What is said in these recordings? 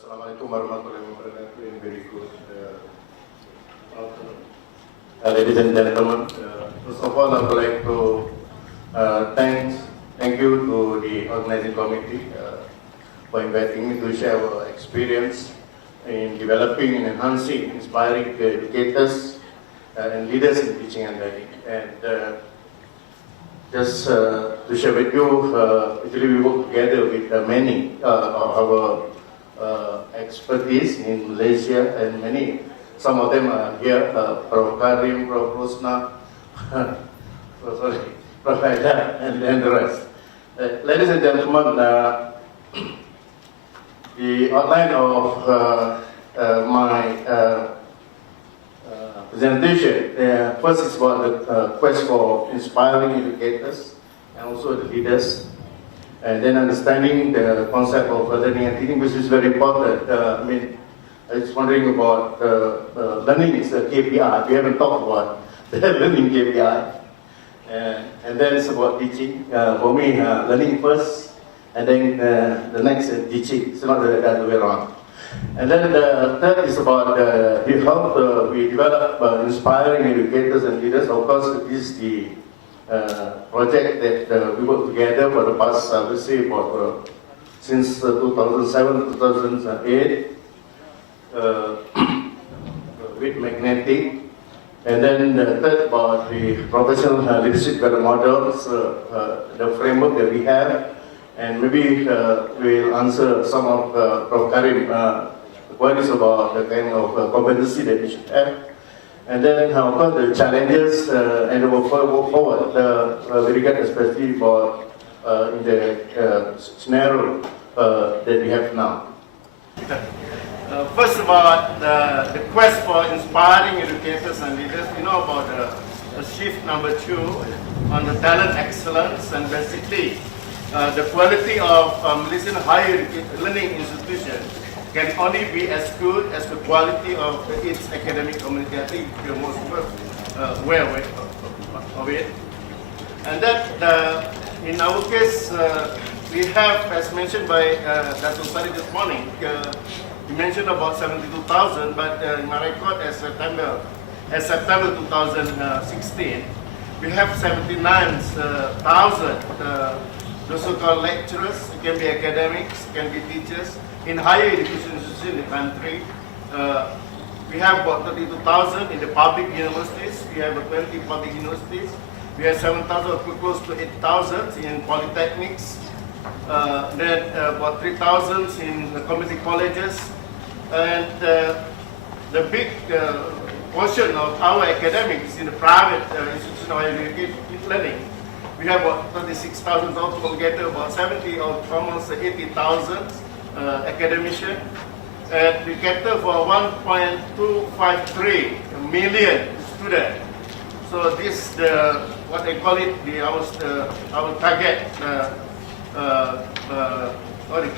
Assalamualaikum warahmatullahi wabarakatuh. In very good afternoon. Ladies and gentlemen, first of all, I would like to thank you to the organizing committee for inviting me to share our experience in developing and enhancing, inspiring educators and leaders in teaching and learning. And just to share with you, actually we work together with many of our expertise in Malaysia, and some of them are here, Prof. Karim, Prof. Rosna, Prof. Aida, and the rest. Ladies and gentlemen, the outline of my presentation first is about the quest for inspiring educators and also the leaders. And then understanding the concept of learning and teaching, which is very important. I was wondering about learning is a KPI. We haven't talked about the learning KPI. And then it's about teaching. For me, learning first, and then the next teaching. It's not the other way around. And then the third is about how we develop inspiring educators and leaders. Of course, it is the project that we work together for the past, let's say, since 2007, 2008, with Magnetic. And then the third about the professional leadership development models, the framework that we have. And maybe we'll answer some of Prof. Karim queries about the kind of competency that we should have. And then, of course, the challenges and the work forward, we regard especially for in the scenario that we have now. First, about the quest for inspiring educators and leaders. You know about the shift number 2 on the talent excellence, and basically the quality of Malaysian higher learning institution can only be as good as the quality of its academic community. I think you're most aware of it. And that, in our case, we have, as mentioned by Dr. Sari this morning, he mentioned about 72,000, but in my record as September 2016, we have 79,000 those so-called lecturers. It can be academics, it can be teachers in higher education institutions in the country. We have about 32,000 in the public universities. We have 20 public universities. We have 7,000, close to 8,000 in polytechnics. Then about 3,000 in the community colleges. And the big portion of our academics in the private institutional higher education learning. We have about 36,000 altogether, about 70 or almost 80,000 academicians. And we cater for 1.253 million students. So this the what I call it our target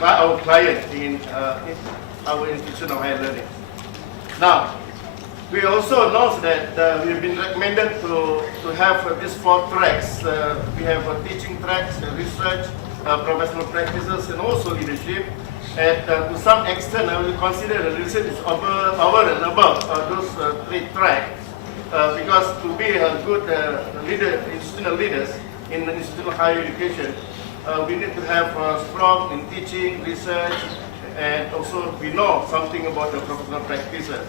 our client in our institution of higher learning. Now, we also know that we've been recommended to have these 4 tracks. We have teaching tracks, research, professional practices, and also leadership. And to some extent, I will consider the leadership is over and above those 3 tracks. Because to be a good institutional leaders in institutional higher education, we need to have strong in teaching, research, and also we know something about the professional practices.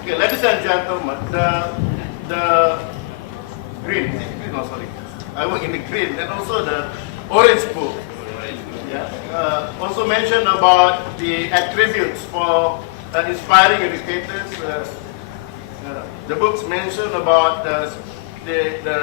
Okay, ladies and gentlemen, the green, no, sorry, I work in the green, and also the orange book. Yeah. Also mentioned about the attributes for inspiring educators. The books mention about the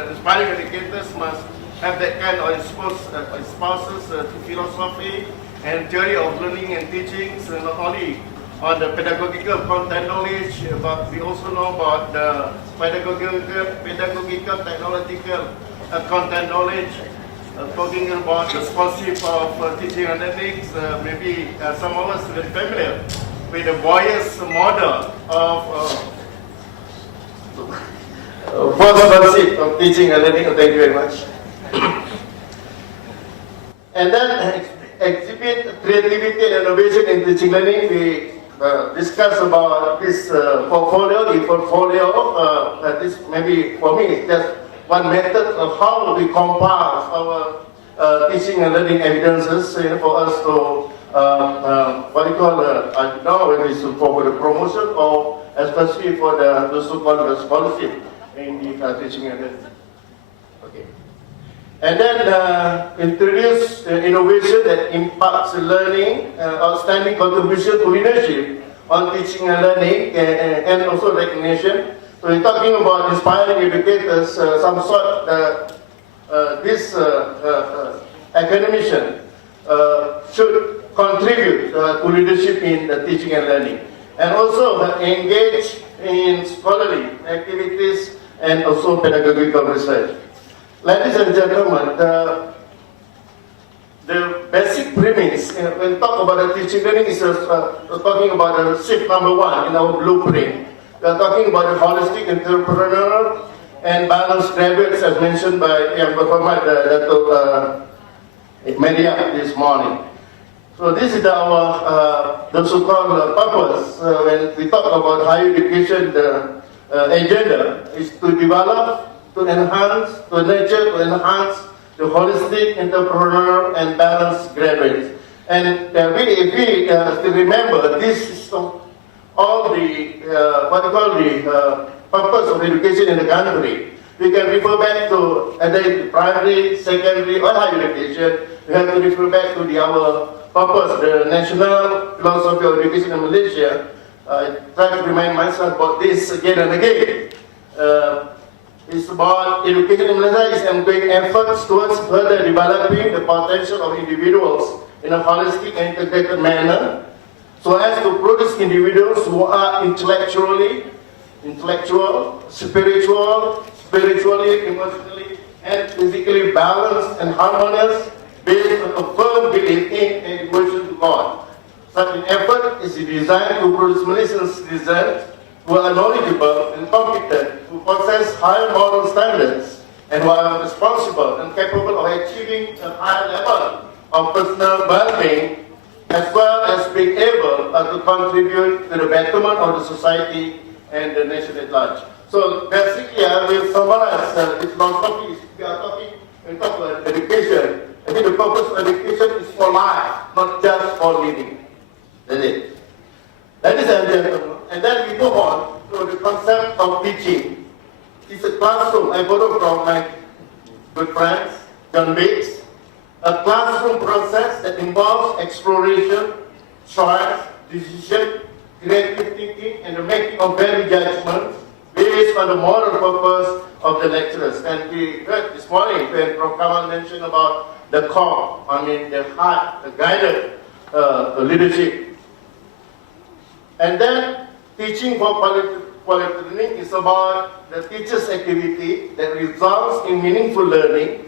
inspiring educators must have that kind of spouses to philosophy and theory of learning and teaching, so not only on the pedagogical content knowledge, but we also know about the pedagogical technological content knowledge, talking about the sponsorship of teaching and learning. Maybe some of us are very familiar with the Boyer's model of sponsorship of teaching and learning. Thank you very much. And then exhibit creativity and innovation in teaching learning. We discuss about this portfolio. This maybe for me is just one method of how we compile our teaching and learning evidences, for us to what you call I don't know whether it's for the promotion or especially for the so-called scholarship in the teaching and learning. Okay. And then introduce innovation that impacts learning, outstanding contribution to leadership on teaching and learning, and also recognition. So we're talking about inspiring educators, some sort this academician should contribute to leadership in the teaching and learning, and also engage in scholarly activities and also pedagogical research. Ladies and gentlemen, the basic premise when we talk about the teaching learning is talking about the shift number 1 in our blueprint. We are talking about the holistic, entrepreneurial, and balanced graduates, as mentioned by Yang Berhormat Dato' Media this morning. So this is our the so-called purpose when we talk about higher education. The agenda is to develop, to enhance, to nurture, to enhance the holistic, entrepreneurial, and balanced graduates. And if we still remember, this is all the what you call the purpose of education in the country. We can refer back to either primary, secondary, or higher education. We have to refer back to our purpose, the national philosophy of education in Malaysia. I try to remind myself about this again and again. It's about education in Malaysia is employing efforts towards further developing the potential of individuals in a holistic and integrated manner, so as to produce individuals who are intellectual, spiritually, emotionally, and physically balanced and harmonious, based on a firm belief in and devotion to God. Such an effort is designed to produce Malaysian citizens who are knowledgeable and competent, who possess high moral standards, and who are responsible and capable of achieving a high level of personal well-being, as well as being able to contribute to the betterment of the society and the nation at large. So basically, I will summarize this philosophy. We are talking, when we talk about education, I think the purpose of education is for life, not just for living. That's it. Ladies and gentlemen, and then we move on to the concept of teaching. It's a classroom. I borrowed from my good friends, John Bates. A classroom process that involves exploration, choice, decision, creative thinking, and the making of value judgments based on the moral purpose of the lecturers. And we heard this morning when Prof. Kamal mentioned about the core, the heart, the guided leadership. And then teaching for quality learning is about the teacher's activity that results in meaningful learning,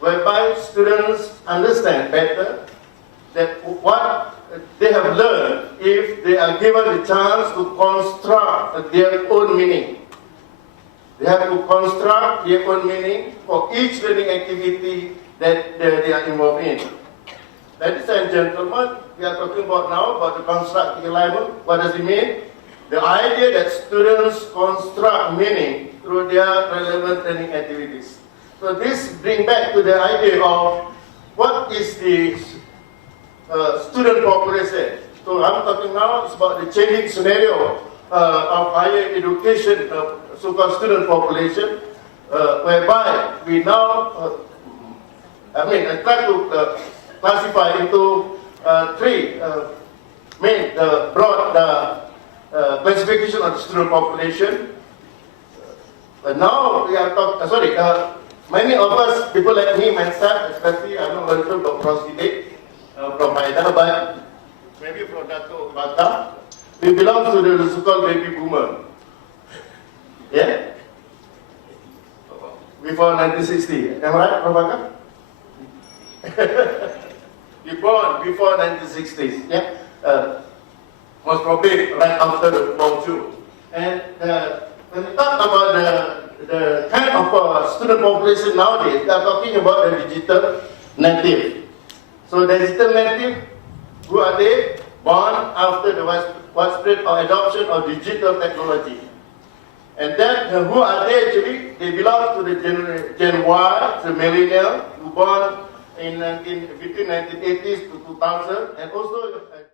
whereby students understand better that what they have learned if they are given the chance to construct their own meaning. They have to construct their own meaning for each learning activity that they are involved in. Ladies and gentlemen, we are talking about now about the constructing alignment. What does it mean? The idea that students construct meaning through their relevant learning activities. So this brings back to the idea of what is the student population. So I'm talking now is about the changing scenario of higher education, so-called student population, whereby we now, I try to classify into three main broad classification of the student population. Now we are talking, many of us, people like me, myself, especially, I'm not very sure about Prof. CADe, from Bandar, but maybe from Dato' Bata, we belong to the so-called baby boomer. Yeah? Before 1960. Am I right, Prof. Bata? You born before 1960s. Yeah? Most probably right after the World War II. And when we talk about the kind of student population nowadays, we are talking about the digital native. So digital native, who are they? Born after the widespread adoption of digital technology. And then who are they actually? They belong to the Gen Y, the millennial, who born in between 1980s to 2000, and also